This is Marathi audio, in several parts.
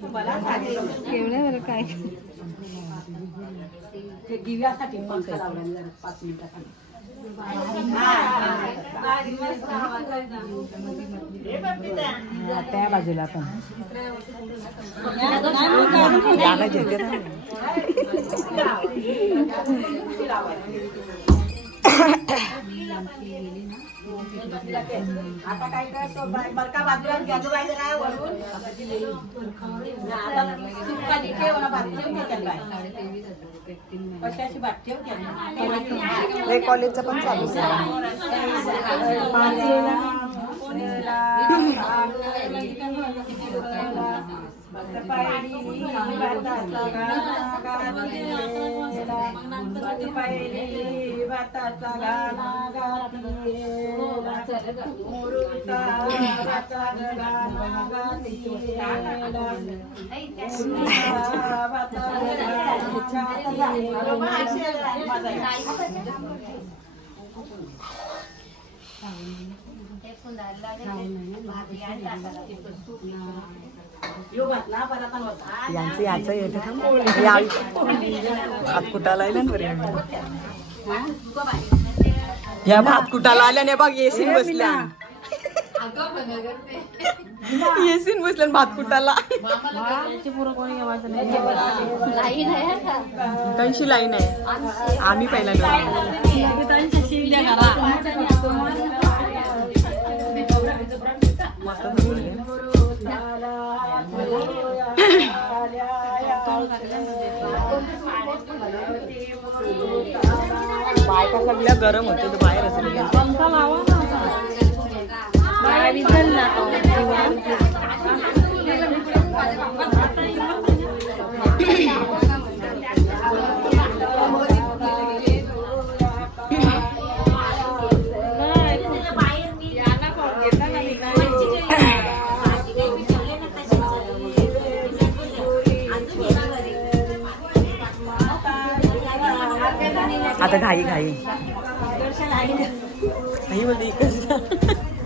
केवढ्या बरं काय दिव्यासाठी पंखा लावला 5 मिनिटासाठी. त्या बाजूला पण आता काय करतो बरका बाजूला घ्यायचं पाहिजे ना वरून आता सुपारी ठेव ना भात ठेव त्याला कशाची भात ठेव त्याला कॉलेजचं पण चालू आहे. यांचं याचं येत भात कुटाला आल्या या भात कुटाला आल्याने बघ येसीन बसल्या येसीन बसल्या भात कुटाला त्यांची लाईन आहे आम्ही पहिला बायका सगळ्या गरम होते बाहेर असेल पंखा लावा आता घाई घाई घाई बोलते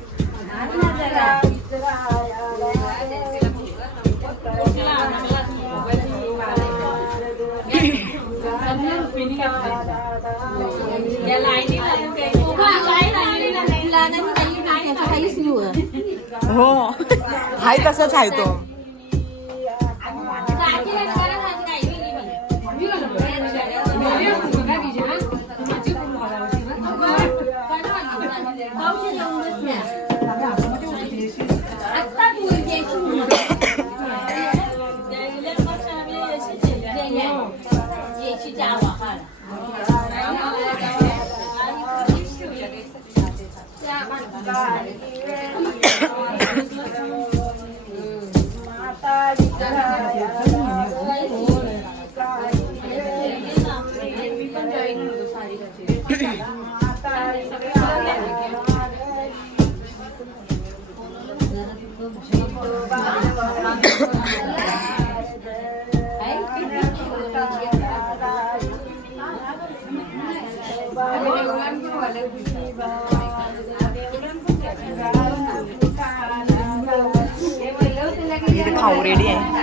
हो हाय तसंच आहे तो खाऊ रेडी आहे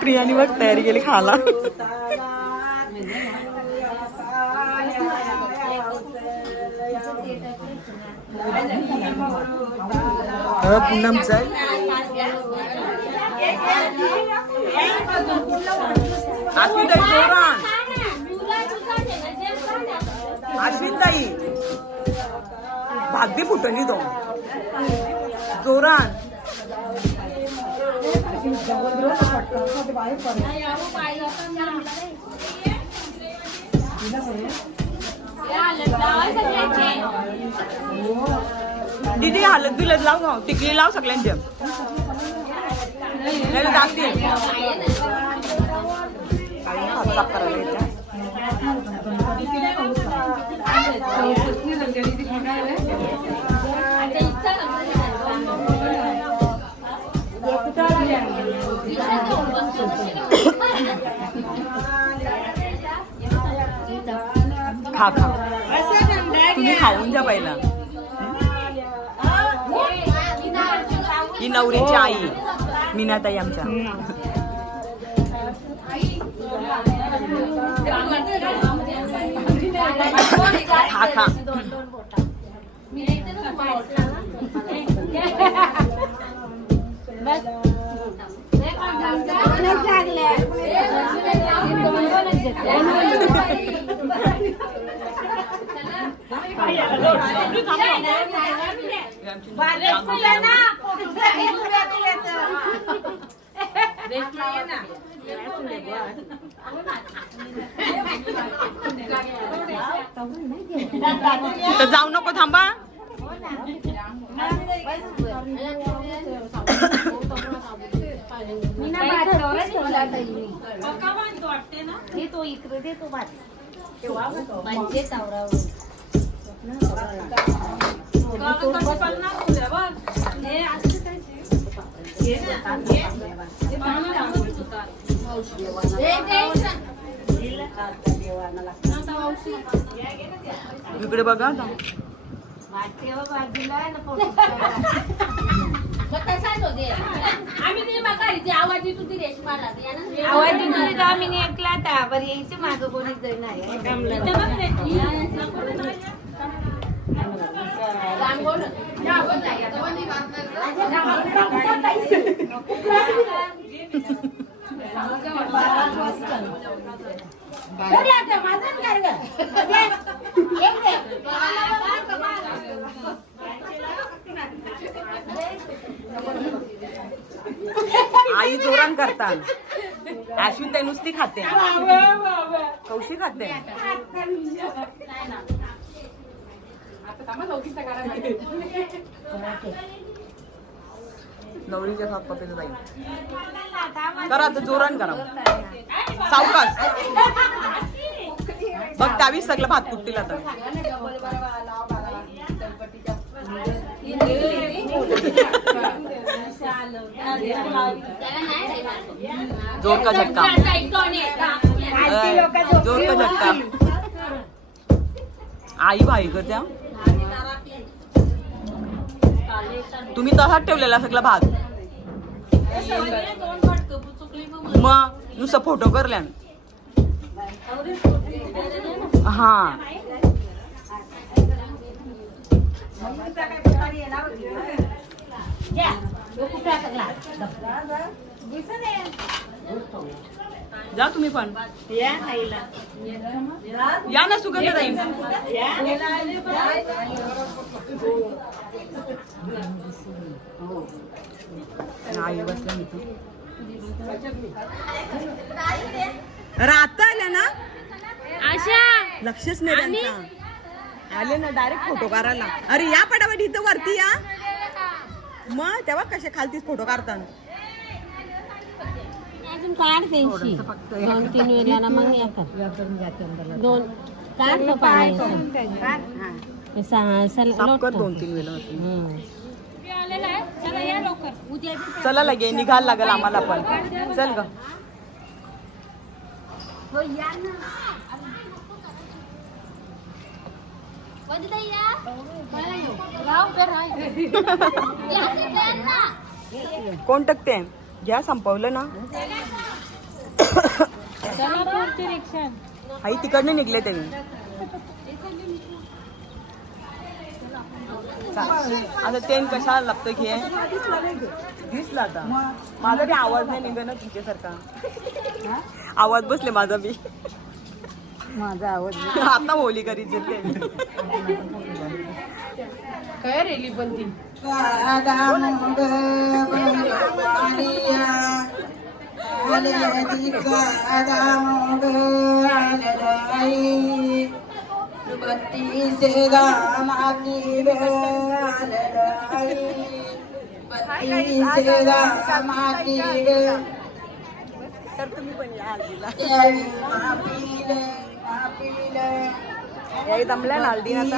प्रियानी बघ तयारी केली खायला पूनम चल अश्विन ताई भागदी फुटली तो जोरान दीदी हालत बिलत लाव ना टिकली लाव सगळ्यांच्या जातील खा खा तुम्ही खाऊन जा पहिला ही नवरीची आई मीनाताई आमच्या. खा खा. तर जाऊ नको थांबा. तो इकडे दे तो भात इकडे बघा आता. माग कोणी आई जोरान करतात. अश्विन ताई नुसती खाते. कौशी खाते. नवरीच्या हात पकडले जाईल. करा आता जोरान करा. सावकाश बघ त्यावेळी सगळं भात कुटतील आता. जोर का झटका. जोर का झटका. आई भाई करत्या. तुम्ही तसाच ठेवलेला सगळा भात. मग नुसतं फोटो करल्या. हा जा तुम्ही पण या ना सुगंध ताई. आई बसल्या रात आल्या ना. आशा लक्षच नाही त्यांचा. आले ना डायरेक्ट फोटो काढायला. अरे या पटापट इथं वरती या. मग तेव्हा कसे खालतीच फोटो काढतात. अजून काढ त्यांची 2-3 वेळेला मग येतात. 2 काढ तो पाणी साफ कर 2-3 वेळा. चला लगे निघायला लागल आम्हाला पण. चल ग. कोण टकते घ्या. संपवलं ना. आई तिकडनं निघले ते. आता ते कशाला लागतं घे. दिसला आता माझा बी आवाज नाही निघ ना तुमच्यासारखा. आवाज बसले माझा बी. माझा आवाज आता होली करीत जिरते. काय रेली पण ती तर तुम्ही पण या हल्दीला. याही दमल्या ना हल्दी आता.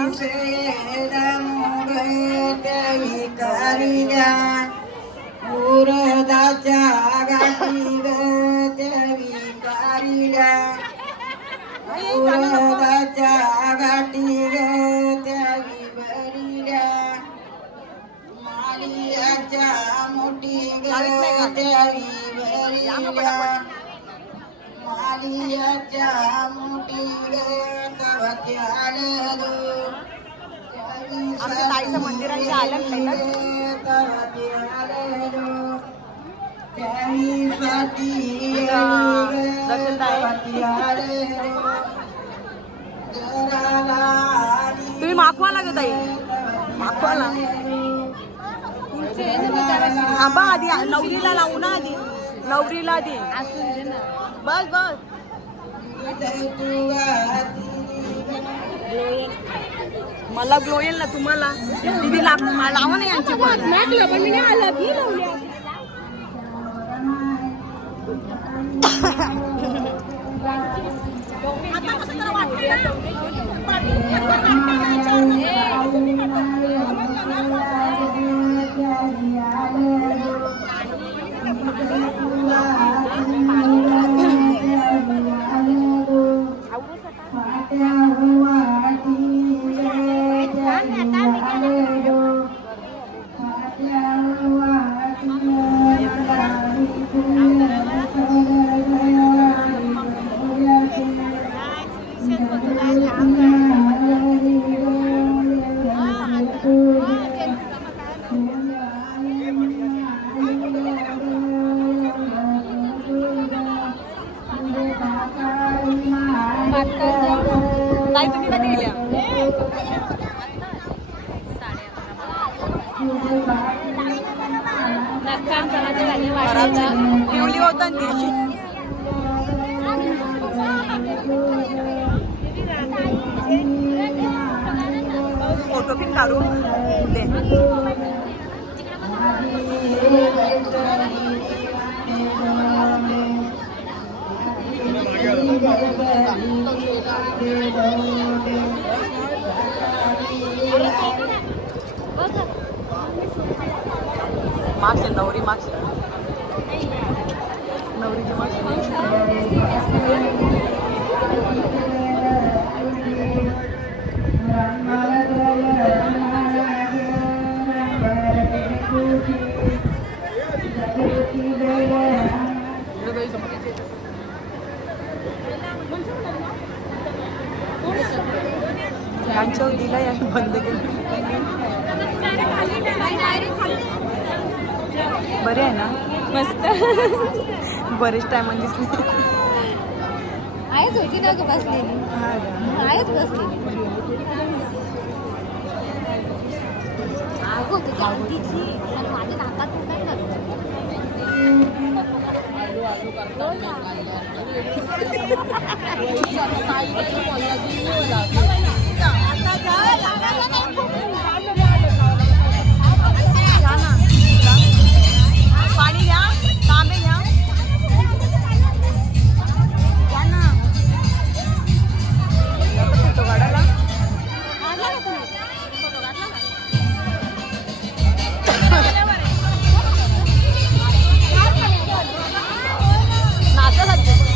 मालियाच्या आमच्या ताईचं मंदिरांच्या आल्या खायला दर्शन तुम्ही मागवा लागत ताई मागवाला थांबा आधी नवरीला लावू ना आधी नवरीला आधी बस बस मला ग्लो येईल ना तुम्हाला दीदी लावा ना यांची ताई तुम्ही कधी गेल्या पिवली होता ती फोटो पिन काढून दे मागचे नवरी मागचे नवरीची यांच्यावर दिला या बंद केलं बरे आहे ना मस्त बरेच टायमान दिसली आहेच होती ना ग बसलेली आहेच बसलेली आग होती ती आधीची आणि माझ्या नाकात काय पाणी घ्या तांबे घ्या फोटो काढायला नाचा लागते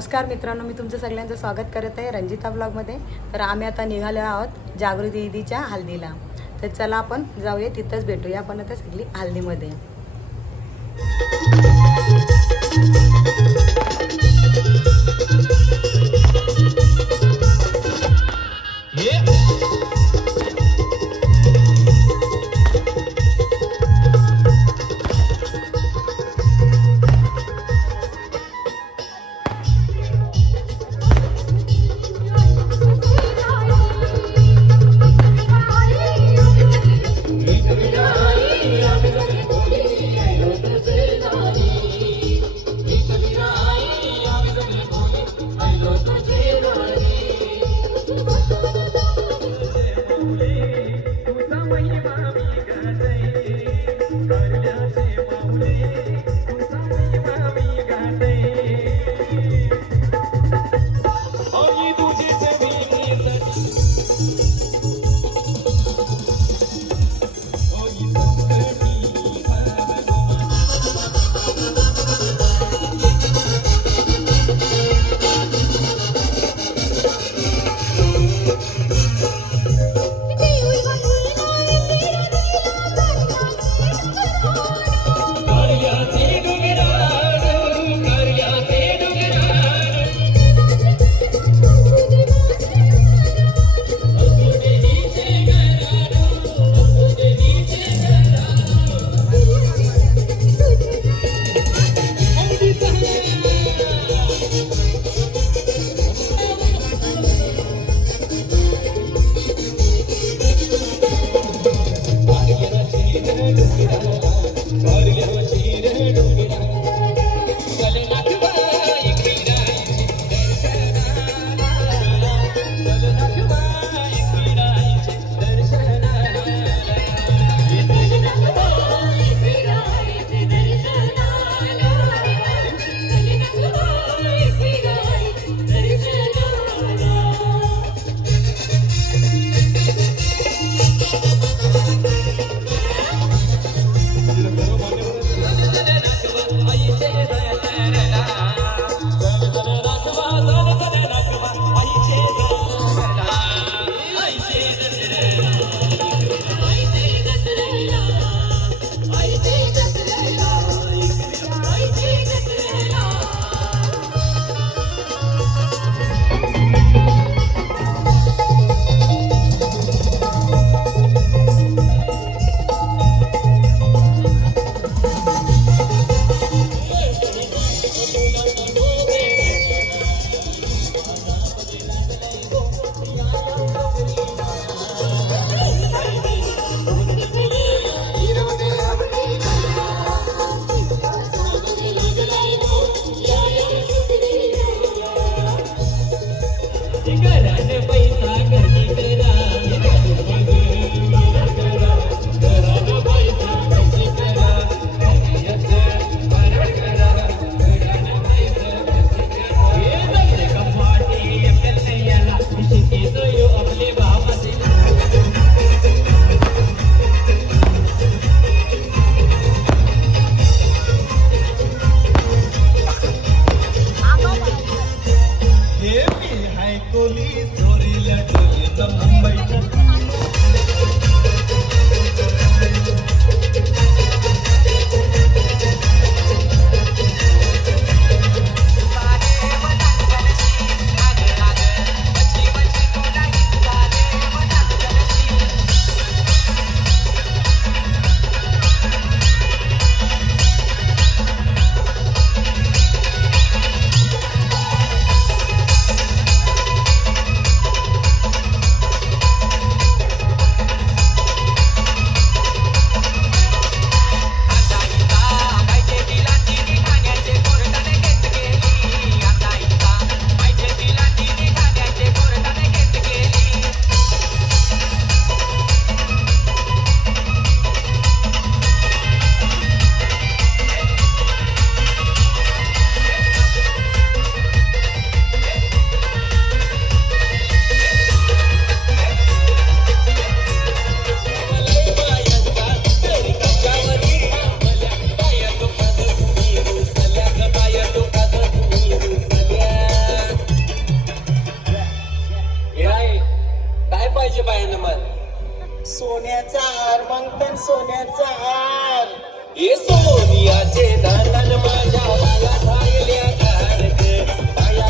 नमस्कार मित्रांनो, मी तुमचं सगळ्यांचं स्वागत करत आहे रंजिता ब्लॉगमध्ये. तर आम्ही आता निघालो आहोत जागृती दीदीच्या हल्दीला. तर चला आपण जाऊया, तिथंच भेटूया आपण आता सगळी हल्दीमध्ये. सोन्याचा हार हे सोनियाचे दालन माझ्या बाला राहिल्या गारग पाया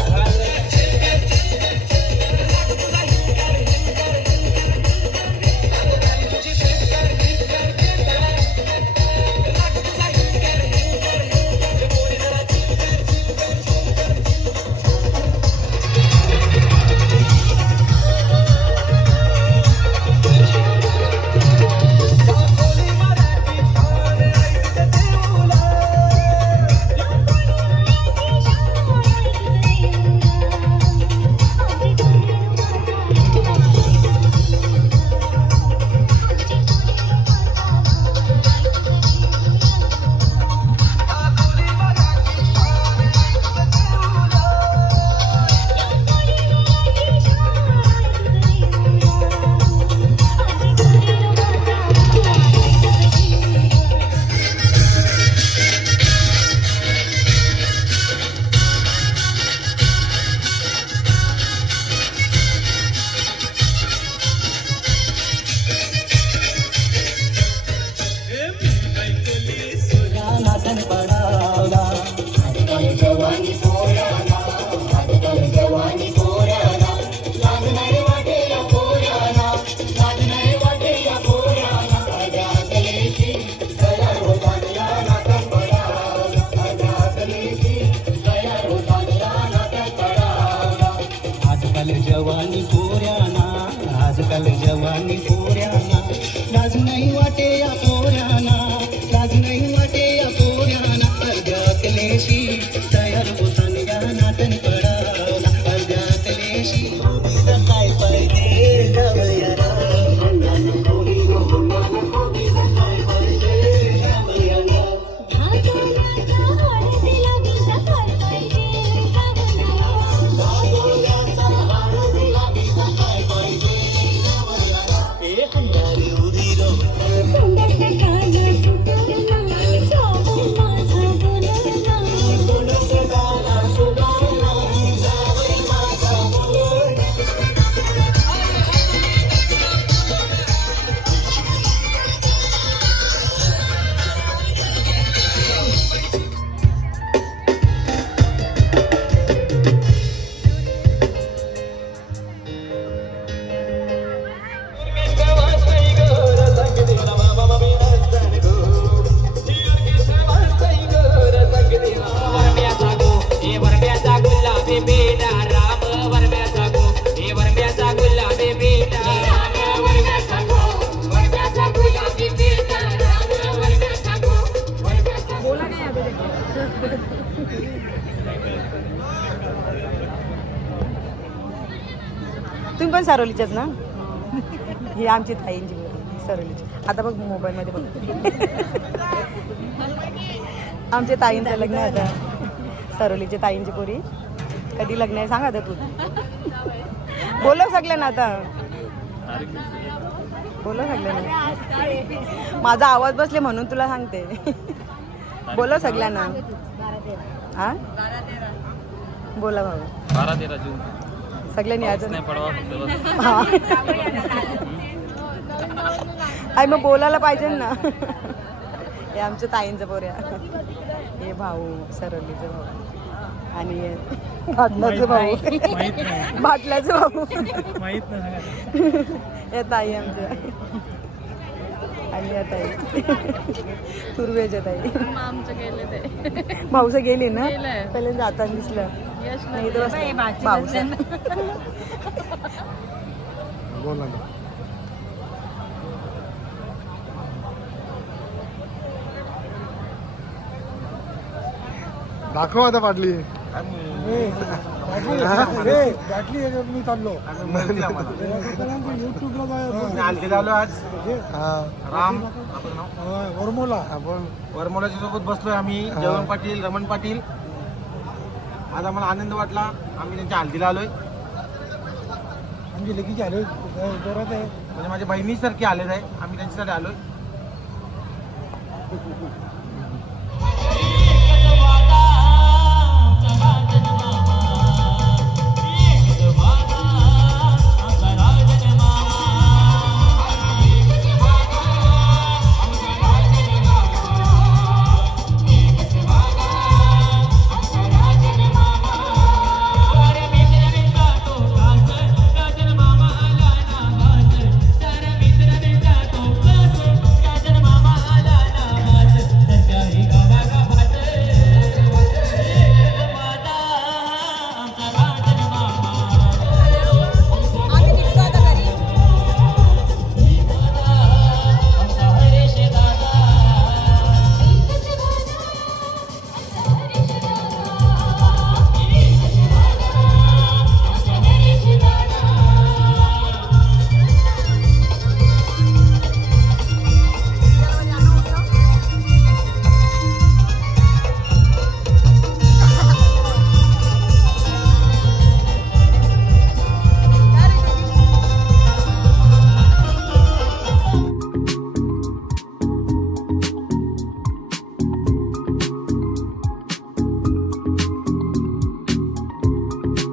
जवानी पोऱ्याना आजकाल जवानी पोऱ्याना लाज नाही वाटे या पोऱ्याना लाज नाही वाटे या पोऱ्याना अर्ध्यात लेशी तयार होताना या नाटन पडावला अर्ध्यात लेशी काय पाहिजे गवयारा तुम्ही पण सरोलीच्याच ना ही आमची ताईंची मुलगी सरोलीची आता बघ मोबाईल मध्ये बघ आमच्या ताईंचं लग्न आहे आता सरोलीच्या ताईंची पोरी कधी लग्न आहे सांगा आता तू बोलव सगळ्यांना आता बोलव सगळ्यांना माझा आवाज बसले म्हणून तुला सांगते बोलव सगळ्यांना हा बोला भाऊ 12-13 जून सगळ्यांनी यायचं नाही पडवा आई मग बोलायला पाहिजे ना हे आमच्या ताईंचं पोऱ्या हे भाऊ सरोलीचे भाऊ आणि बाटल्याचं भाऊ बाटल्याचं भाऊ या ताई आमच्या आणि या ताई तुर्वेच्या ताई भाऊचं गेले ना पहिले जाताना दिसलं नाही तर भाऊच दाखव आता पाटली बाटली मी चाललो आलो आज राम वरमोला आपण वरमोलाच्या सोबत बसलोय आम्ही जयवंत पाटील रमण पाटील आज आम्हाला आनंद वाटला आम्ही त्यांच्या हल्दीला आलोय आमची लेकीची आले जोरात आहे म्हणजे माझ्या बहिणीसारखे आलेत आहे आम्ही त्यांच्यासाठी आलोय